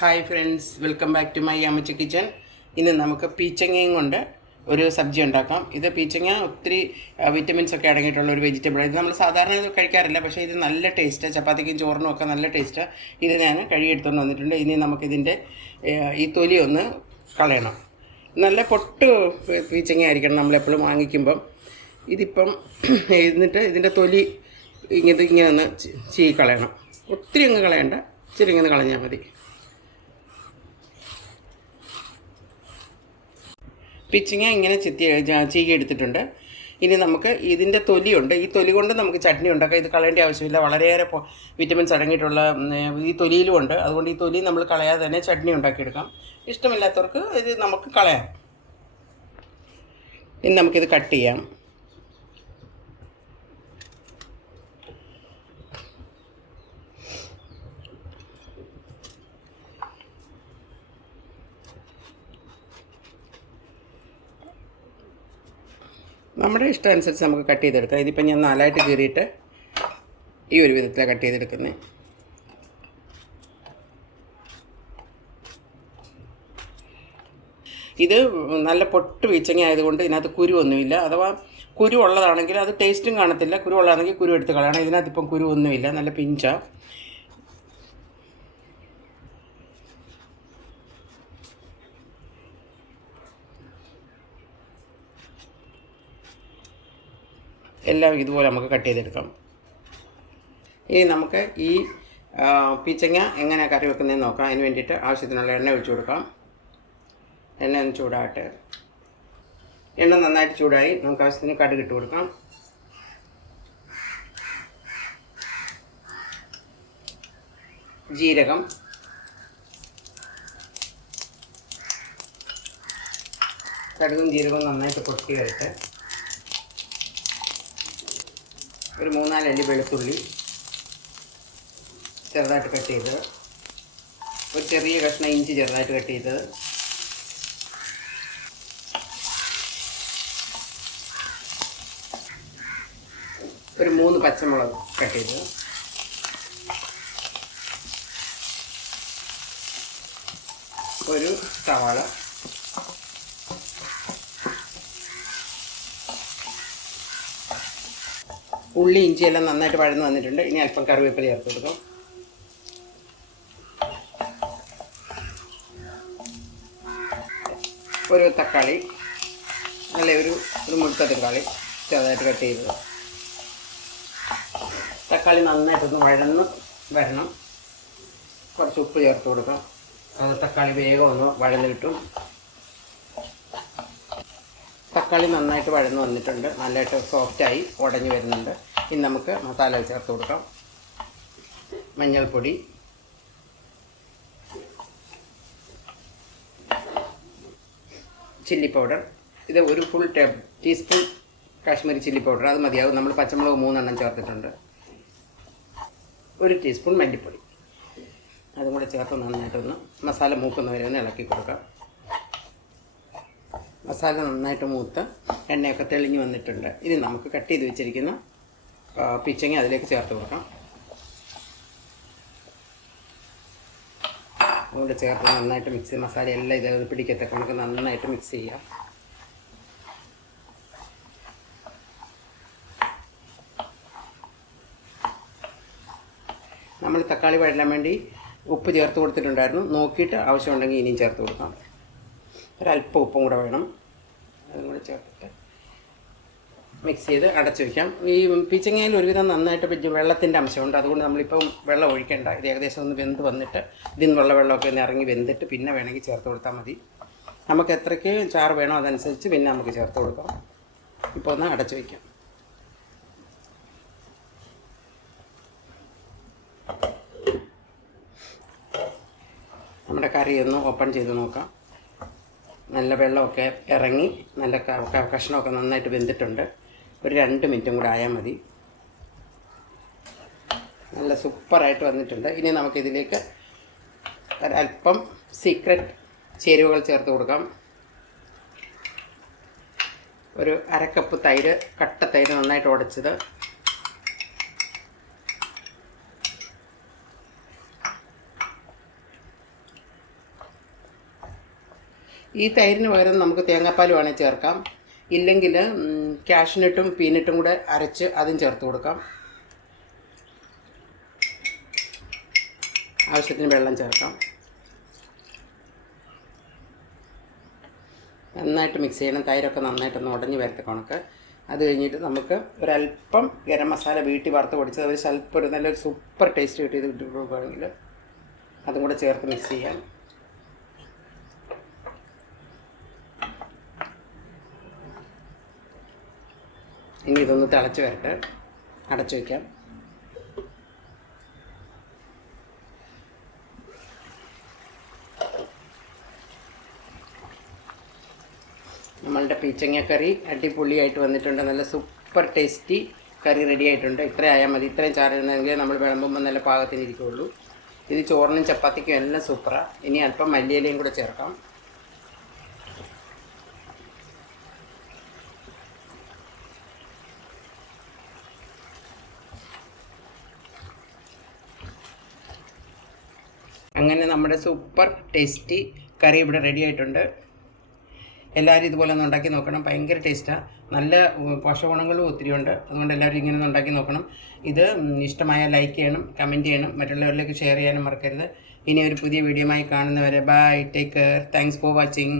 Hi friends welcome back to my Ammachi kitchen ഇന്ന് നമുക്ക് പീച്ചങ്ങയും കൊണ്ട് ഒരു സബ്ജി ഉണ്ടാക്കാം. ഇത് പീച്ചങ്ങ ഒത്തിരി വിറ്റമിൻസ് ഒക്കെ അടങ്ങിയിട്ടുള്ള ഒരു വെജിറ്റബിൾ ഇത് നമ്മൾ സാധാരണ ഇത് കഴിക്കാറില്ല പക്ഷേ ഇത് നല്ല ടേസ്റ്റ് ചപ്പാത്തിക്കും ചോറിനും ഒക്കെ നല്ല ടേസ്റ്റ് ഇത് ഞാൻ കഴുകിയെടുത്തുകൊണ്ട് വന്നിട്ടുണ്ട്. ഇനി നമുക്കിതിന്റെ ഈ തൊലി ഒന്ന് കളയണം. നല്ല പൊട്ട് പീച്ചങ്ങ ആയിരിക്കണം നമ്മളെപ്പോഴും വാങ്ങിക്കുമ്പം. ഇതിപ്പം എന്നിട്ട് ഇതിന്റെ തൊലി ഇങ്ങനെ ഇങ്ങനെ ഒന്ന് ചീ- കളയണം. ഒത്തിരി അങ്ങ് കളയണ്ട. ഇച്ചിരി ഇങ്ങനെ കളഞ്ഞാൽ മതി. പിച്ചിങ്ങ ഇങ്ങനെ ചെത്തി ചീകി എടുത്തിട്ടുണ്ട്. ഇനി നമുക്ക് ഇതിന്റെ തൊലിയുണ്ട്. ഈ തൊലി കൊണ്ട് നമുക്ക് ചട്നി ഉണ്ടാക്കാം ഇത് കളയേണ്ട ആവശ്യമില്ല. വളരെയേറെ വിറ്റമിൻസ് അടങ്ങിയിട്ടുള്ള ഈ തൊലിയിലും ഉണ്ട്. അതുകൊണ്ട് ഈ തൊലി നമ്മൾ കളയാതെ തന്നെ ചട്നി ഉണ്ടാക്കിയെടുക്കാം. ഇഷ്ടമില്ലാത്തവർക്ക് ഇത് നമുക്ക് കളയാം. ഇനി നമുക്കിത് കട്ട് ചെയ്യാം. നമ്മുടെ ഇഷ്ടം അനുസരിച്ച് നമുക്ക് കട്ട് ചെയ്തെടുക്കാം. ഇതിപ്പോൾ ഞാൻ നാലായിട്ട് കീറിയിട്ട് ഈ ഒരു വിധത്തിലാണ് കട്ട് ചെയ്തെടുക്കുന്നത് ഇത് നല്ല പൊട്ട് വീച്ചങ്ങ ആയതുകൊണ്ട് ഇതിനകത്ത് കുരു ഒന്നുമില്ല. അഥവാ കുരു ഉള്ളതാണെങ്കിൽ അത് ടേസ്റ്റും കാണത്തില്ല. കുരു ഉള്ളതാണെങ്കിൽ കുരു എടുത്ത് കളയണം. ഇതിനകത്ത് ഇപ്പം കുരു ഒന്നുമില്ല. നല്ല പിഞ്ചാ. എല്ലാം ഇതുപോലെ നമുക്ക് കട്ട് ചെയ്തെടുക്കാം. ഇനി നമുക്ക് ഈ പീച്ചങ്ങ എങ്ങനെ കറി വെക്കുന്നതെന്ന് നോക്കാം. അതിന് വേണ്ടിയിട്ട് ആവശ്യത്തിനുള്ള എണ്ണ ഒഴിച്ചു കൊടുക്കാം. എണ്ണ ഒന്ന് ചൂടാകട്ടെ. എണ്ണ നന്നായിട്ട് ചൂടായി. നമുക്ക് ആവശ്യത്തിന് കടുക് ഇട്ട് കൊടുക്കാം. ജീരകം. കടുകും ജീരകവും നന്നായിട്ട് പൊട്ടി വരട്ടെ ഒരു മൂന്നാലല്ലി വെളുത്തുള്ളി ചെറുതായിട്ട് കട്ട് ചെയ്ത് ഒരു ചെറിയ കഷ്ണം ഇഞ്ചി ചെറുതായിട്ട് കട്ട് ചെയ്തത് ഒരു മൂന്ന് പച്ചമുളക് കട്ട് ചെയ്ത് ഒരു സവാള ഉള്ളി ഇഞ്ചി എല്ലാം നന്നായിട്ട് വഴന്ന് വന്നിട്ടുണ്ട്. ഇനി അല്പം കറിവേപ്പില ചേർത്ത് കൊടുക്കും. ഒരു തക്കാളി അല്ലെ ഒരു ഒരു മുഴുത്ത തക്കാളി ചെറുതായിട്ട് കട്ട് ചെയ്തത്. തക്കാളി നന്നായിട്ടൊന്ന് വഴന്ന് വരണം. കുറച്ച് ഉപ്പ് ചേർത്ത് കൊടുക്കാം. അത് തക്കാളി വേഗം ഒന്ന് വഴന്ന് കിട്ടും തക്കാളി നന്നായിട്ട് വഴന്ന് വന്നിട്ടുണ്ട്. നല്ലതായിട്ട് സോഫ്റ്റായി ഉടഞ്ഞു വരുന്നുണ്ട്. ഇനി നമുക്ക് മസാല ചേർത്ത് കൊടുക്കാം. മഞ്ഞൾപ്പൊടി. Chilli powder. ഇത് ഒരു full table teaspoon Kashmiri chilli powder. അത് മതിയാവും നമ്മൾ പച്ചമുളക് മൂന്നെണ്ണം ചേർത്തിട്ടുണ്ട്. ഒരു ടീസ്പൂൺ മല്ലിപ്പൊടി. അതും കൂടെ ചേർത്ത് നന്നായിട്ടൊന്ന് മസാല മൂക്കുന്നവരെ ഒന്ന് ഇളക്കി കൊടുക്കാം. മസാല നന്നായിട്ട് മൂത്ത് എണ്ണയൊക്കെ തെളിഞ്ഞ് വന്നിട്ടുണ്ട്. ഇനി നമുക്ക് കട്ട് ചെയ്ത് വെച്ചിരിക്കുന്ന പിച്ചങ്ങ അതിലേക്ക് ചേർത്ത് കൊടുക്കാം. അതുകൊണ്ട് ചേർത്ത് നന്നായിട്ട് മിക്സ് മസാല എല്ലാം ഇത് പിടിക്കത്തക്ക നമുക്ക് നന്നായിട്ട് മിക്സ് ചെയ്യാം. നമ്മൾ തക്കാളി വഴലാൻ വേണ്ടി ഉപ്പ് ചേർത്ത് കൊടുത്തിട്ടുണ്ടായിരുന്നു. നോക്കിയിട്ട് ആവശ്യമുണ്ടെങ്കിൽ ഇനിയും ചേർത്ത് കൊടുക്കാം. ഒരല്പം ഉപ്പും കൂടെ വേണം. അതും കൂടെ ചേർത്തിട്ട് മിക്സ് ചെയ്ത് അടച്ചു വയ്ക്കാം ഈ പീച്ചങ്ങയിൽ ഒരുവിധം നന്നായിട്ട് പിടിച്ച് വെള്ളത്തിന്റെ അംശമുണ്ട്. അതുകൊണ്ട് നമ്മളിപ്പം വെള്ളം ഒഴിക്കേണ്ട. ഇത് ഏകദേശം ഒന്ന് വെന്ത് വന്നിട്ട് ഇതിൽ നിന്നുള്ള വെള്ളമൊക്കെ ഒന്ന് ഇറങ്ങി വെന്തിട്ട് പിന്നെ വേണമെങ്കിൽ ചേർത്ത് കൊടുത്താൽ മതി. നമുക്ക് എത്രയ്ക്ക് ചാറ് വേണോ അതനുസരിച്ച് പിന്നെ നമുക്ക് ചേർത്ത് കൊടുക്കാം. ഇപ്പോൾ ഒന്ന് അടച്ചു വയ്ക്കാം നമ്മുടെ കറി ഒന്ന് ഓപ്പൺ ചെയ്ത് നോക്കാം. നല്ല വെള്ളമൊക്കെ ഇറങ്ങി നല്ല കഷ്ണമൊക്കെ നന്നായിട്ട് വെന്തിട്ടുണ്ട്. ഒരു രണ്ട് മിനിറ്റും കൂടെ ആയാൽ മതി. നല്ല സൂപ്പറായിട്ട് വന്നിട്ടുണ്ട്. ഇനി നമുക്കിതിലേക്ക് ഒരല്പം സീക്രട്ട് ചേരുവകൾ ചേർത്ത് കൊടുക്കാം. ഒരു അരക്കപ്പ് തൈര് കട്ട തൈര് നന്നായിട്ട് ഉടച്ചത്. ഈ തൈരിന് പകരം നമുക്ക് തേങ്ങാപ്പാൽ വേണേൽ ചേർക്കാം. ഇല്ലെങ്കിൽ കാഷ്നട്ടും പീനട്ടും കൂടെ അരച്ച് അതും ചേർത്ത് കൊടുക്കാം. ആവശ്യത്തിന് വെള്ളം ചേർക്കാം. നന്നായിട്ട് മിക്സ് ചെയ്യണം. തൈരൊക്കെ നന്നായിട്ടൊന്ന് ഉടഞ്ഞ് വരട്ടെ കണക്ക്. അത് കഴിഞ്ഞിട്ട് നമുക്ക് ഒരല്പം ഗരം മസാല വീട്ടിൽ വറുത്ത് പൊടിച്ചത് ഒരു സ്വല്പം ഒരു നല്ലൊരു സൂപ്പർ ടേസ്റ്റ് കിട്ടിയത് ഇട്ട് കൊടുക്കുകയാണെങ്കിൽ അതും കൂടെ ചേർത്ത് മിക്സ് ചെയ്യാം. ഇനി ഇതൊന്ന് തിളച്ച് വരട്ടെ. അടച്ചു വയ്ക്കാം നമ്മളുടെ പീച്ചങ്ങ കറി അടിപൊളിയായിട്ട് വന്നിട്ടുണ്ട്. നല്ല സൂപ്പർ ടേസ്റ്റി കറി റെഡി ആയിട്ടുണ്ട്. ഇത്ര ആയാൽ മതി. ഇത്രയും ചാറുണ്ടെങ്കിൽ നമ്മൾ വിളമ്പുമ്പോൾ നല്ല പാകത്തിന് ഇരിക്കുകയുള്ളൂ ഇത് ചോറിനും ചപ്പാത്തിക്കും എല്ലാം സൂപ്പറാണ് ഇനി അല്പം മല്ലിയിലയും കൂടെ ചേർക്കാം. അങ്ങനെ നമ്മുടെ സൂപ്പർ ടേസ്റ്റി കറി ഇവിടെ റെഡി ആയിട്ടുണ്ട്. എല്ലാവരും ഇതുപോലെ ഒന്ന് ഉണ്ടാക്കി നോക്കണം. ഭയങ്കര ടേസ്റ്റാണ് നല്ല പോഷകഗുണങ്ങളും ഒത്തിരി ഉണ്ട്. അതുകൊണ്ട് എല്ലാവരും ഇങ്ങനെ ഒന്ന് ഉണ്ടാക്കി നോക്കണം. ഇത് ഇഷ്ടമായ ലൈക്ക് ചെയ്യണം കമന്റ് ചെയ്യണം. മറ്റുള്ളവരിലേക്ക് ഷെയർ ചെയ്യാനും മറക്കരുത്. ഇനി ഒരു പുതിയ വീഡിയോയുമായി കാണുന്നവരെ bye take care thanks for watching